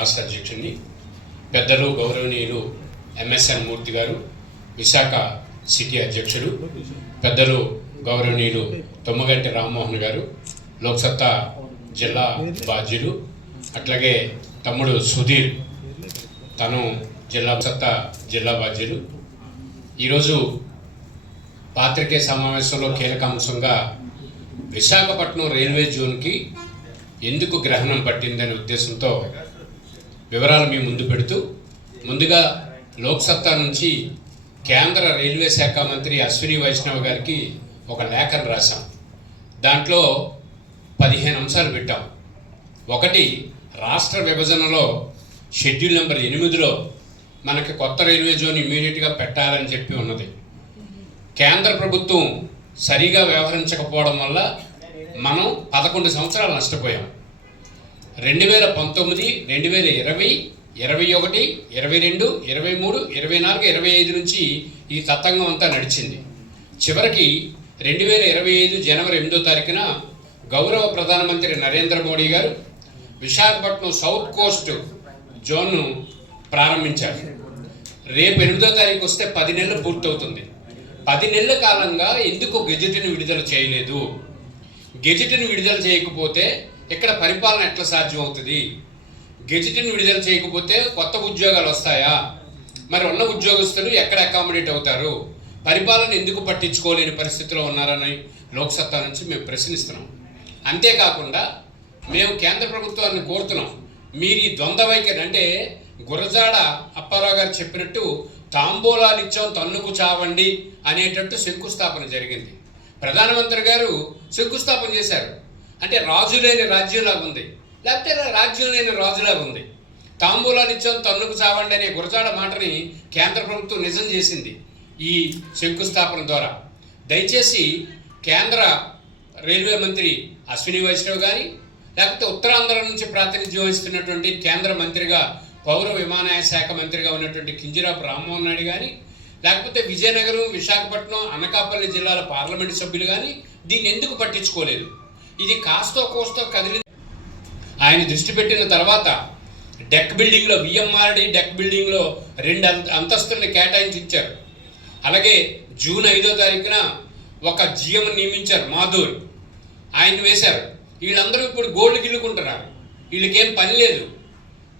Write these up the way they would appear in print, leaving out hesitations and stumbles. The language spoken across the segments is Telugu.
రాష్ట్ర అధ్యక్షుడిని, పెద్దలు గౌరవనీయులు ఎంఎస్ఎన్ మూర్తి గారు, విశాఖ సిటీ అధ్యక్షుడు, పెద్దలు గౌరవనీయులు తుమ్మగంటి రామ్మోహన్ గారు, లోక్సత్తా జిల్లా బాధ్యులు, అట్లాగే తమ్ముడు సుధీర్ తను సత్తా జిల్లా బాధ్యులు. ఈరోజు పాత్రికేయ సమావేశంలో కీలక అంశంగా విశాఖపట్నం రైల్వే జోన్కి ఎందుకు గ్రహణం పట్టిందనే ఉద్దేశంతో వివరాలు మీ ముందు పెడుతూ, ముందుగా లోక్సత్తా నుంచి కేంద్ర రైల్వే శాఖ మంత్రి అశ్విని వైష్ణవ్ గారికి ఒక లేఖను రాశాం. దాంట్లో 15 అంశాలు పెట్టాం. ఒకటి, రాష్ట్ర విభజనలో షెడ్యూల్ నెంబర్ 8లో మనకి కొత్త రైల్వే జోన్ ఇమీడియట్గా పెట్టాలని చెప్పి ఉన్నది. కేంద్ర ప్రభుత్వం సరిగా వ్యవహరించకపోవడం వల్ల మనం 11 సంవత్సరాలు నష్టపోయాం. 2019, 2020, 21, 22, 23, 24, 25 నుంచి ఈ తతంగం అంతా నడిచింది. చివరికి 2025 జనవరి 8వ తారీఖున గౌరవ ప్రధానమంత్రి నరేంద్ర మోడీ గారు విశాఖపట్నం సౌత్ కోస్ట్ జోన్ను ప్రారంభించారు. రేపు 8వ తారీఖు వస్తే 10 నెలలు పూర్తవుతుంది. 10 నెలల కాలంగా ఎందుకు గెజెట్ను విడుదల చేయలేదు? గెజెట్ను విడుదల చేయకపోతే ఇక్కడ పరిపాలన ఎట్లా సాధ్యం అవుతుంది? గెజెట్ను విడుదల చేయకపోతే కొత్త ఉద్యోగాలు వస్తాయా? మరి ఉన్న ఉద్యోగస్తులు ఎక్కడ అకామిడేట్ అవుతారు? పరిపాలన ఎందుకు పట్టించుకోలేని పరిస్థితిలో ఉన్నారని లోక్సత్తా నుంచి మేము ప్రశ్నిస్తున్నాం. అంతేకాకుండా మేము కేంద్ర ప్రభుత్వాన్ని కోరుతున్నాం, మీరు ఈ ద్వంద్వ వైఖరి, అంటే గురజాడ అప్పారావు గారు చెప్పినట్టు తాంబూలాలు ఇచ్చాం తన్నుకు చావండి అనేటట్టు శంకుస్థాపన జరిగింది. ప్రధానమంత్రి గారు శంకుస్థాపన చేశారు. అంటే రాజు లేని రాజ్యంలాగా ఉంది, లేకపోతే రాజ్యం లేని రాజులాగా ఉంది. తాంబూలాలు ఇచ్చాం తన్నుకు చావండి అనే గురజాడ మాటని కేంద్ర ప్రభుత్వం నిజం చేసింది ఈ శంకుస్థాపన ద్వారా. దయచేసి కేంద్ర రైల్వే మంత్రి అశ్విని వైష్ణవ్ కానీ, లేకపోతే ఉత్తరాంధ్ర నుంచి ప్రాతినిధ్యం వహిస్తున్నటువంటి కేంద్ర మంత్రిగా పౌర విమానయాన శాఖ మంత్రిగా ఉన్నటువంటి కింజరాపు రామ్మోహన్ నాయుడు కానీ, లేకపోతే విజయనగరం, విశాఖపట్నం, అనకాపల్లి జిల్లాల పార్లమెంటు సభ్యులు కానీ దీన్ని ఎందుకు పట్టించుకోలేదు? ఇది కాస్తో కోస్తో కదిలి ఆయన దృష్టి పెట్టిన తర్వాత డెక్ బిల్డింగ్లో, విఎంఆర్డి డెక్ బిల్డింగ్లో 2 అంతస్తుల్ని కేటాయించి ఇచ్చారు. అలాగే జూన్ 5వ తారీఖున ఒక జిఎం నియమించారు, మాధూర్, ఆయన్ని వేశారు. వీళ్ళందరూ ఇప్పుడు గోల్డ్ గిల్లుకుంటున్నారు, వీళ్ళకేం పని లేదు.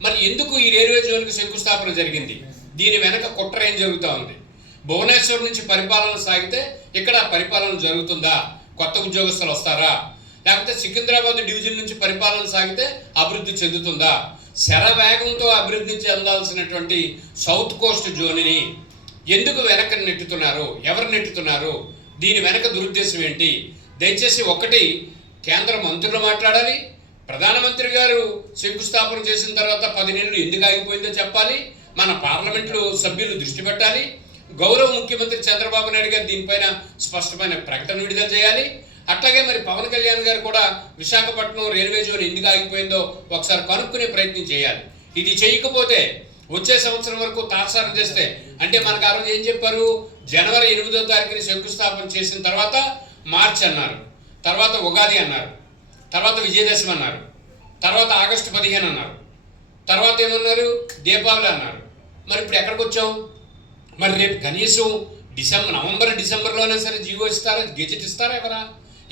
మరి ఎందుకు ఈ రైల్వే జోన్కి శంకుస్థాపన జరిగింది? దీని వెనక కుట్ర ఏం జరుగుతూ ఉంది? భువనేశ్వర్ నుంచి పరిపాలన సాగితే ఇక్కడ పరిపాలన జరుగుతుందా? కొత్త ఉద్యోగస్తులు వస్తారా? లేకపోతే సికింద్రాబాద్ డివిజన్ నుంచి పరిపాలన సాగితే అభివృద్ధి చెందుతుందా? శరవేగంతో అభివృద్ధి చెందాల్సినటువంటి సౌత్ కోస్ట్ జోన్ని ఎందుకు వెనక నెట్టుతున్నారు? ఎవరు నెట్టుతున్నారు? దీని వెనక దురుద్దేశం ఏంటి? దయచేసి ఒకటి, కేంద్ర మంత్రులు మాట్లాడాలి. ప్రధానమంత్రి గారు శంకుస్థాపన చేసిన తర్వాత 10 నెలలు ఎందుకు ఆగిపోయిందో చెప్పాలి. మన పార్లమెంట్లో సభ్యులు దృష్టి పెట్టాలి. గౌరవ ముఖ్యమంత్రి చంద్రబాబు నాయుడు గారు దీనిపైన స్పష్టమైన ప్రకటన విడుదల చేయాలి. అట్లాగే మరి పవన్ కళ్యాణ్ గారు కూడా విశాఖపట్నం రైల్వే జోన్ ఎందుకు ఆగిపోయిందో ఒకసారి కనుక్కునే ప్రయత్నం చేయాలి. ఇది చేయకపోతే వచ్చే సంవత్సరం వరకు తాత్సారం చేస్తే, అంటే మనకు ఆ రోజు ఏం చెప్పారు? జనవరి 8వ తారీఖుని శంకుస్థాపన చేసిన తర్వాత మార్చి అన్నారు, తర్వాత ఉగాది అన్నారు, తర్వాత విజయదశమి అన్నారు, తర్వాత ఆగస్టు 15 అన్నారు, తర్వాత ఏమన్నారు? దీపావళి అన్నారు. మరి ఇప్పుడు ఎక్కడికి వచ్చాం? మరి రేపు కనీసం నవంబర్ డిసెంబర్లోనే సరే జీవో ఇస్తారా? గెజెట్ ఇస్తారా? ఎవరా?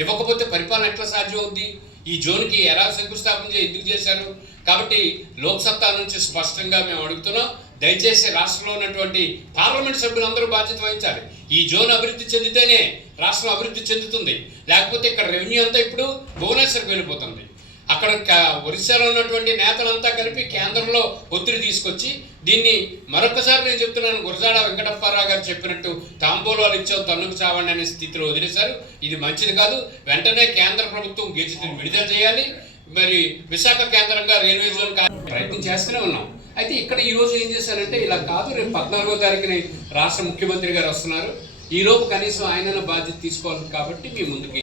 ఇవ్వకపోతే పరిపాలన ఎట్లా సాధ్యం అవుద్ది? ఈ జోన్కి ఎలా శంకుస్థాపన ఎందుకు చేశారు? కాబట్టి లోక్సత్తా నుంచి స్పష్టంగా మేము అడుగుతున్నాం, దయచేసి రాష్ట్రంలో ఉన్నటువంటి పార్లమెంట్ సభ్యులందరూ బాధ్యత వహించాలి. ఈ జోన్ అభివృద్ధి చెందితేనే రాష్ట్రం అభివృద్ధి చెందుతుంది. లేకపోతే ఇక్కడ రెవెన్యూ అంతా ఇప్పుడు భువనేశ్వర్కి వెళ్ళిపోతుంది. అక్కడ ఒరిస్సాలో ఉన్నటువంటి నేతలంతా కలిపి కేంద్రంలో ఒత్తిడి తీసుకొచ్చి దీన్ని మరొకసారి నేను చెప్తున్నాను, గురజాడ వెంకటప్పారావు గారు చెప్పినట్టు తాంబూలాలు ఇచ్చావు తన్నుకు చావండి అనే స్థితిలో వదిలేశారు. ఇది మంచిది కాదు. వెంటనే కేంద్ర ప్రభుత్వం గెజెట్ని విడుదల చేయాలి. మరి విశాఖ కేంద్రంగా రైల్వే జోన్ ప్రయత్నం చేస్తూనే ఉన్నాం. అయితే ఇక్కడ ఈరోజు ఏం చేశారంటే, ఇలా కాదు, రేపు 14వ తారీఖున రాష్ట్ర ముఖ్యమంత్రి గారు వస్తున్నారు, ఈలోపు కనీసం ఆయన బాధ్యత తీసుకోవాలి కాబట్టి మీ ముందుకి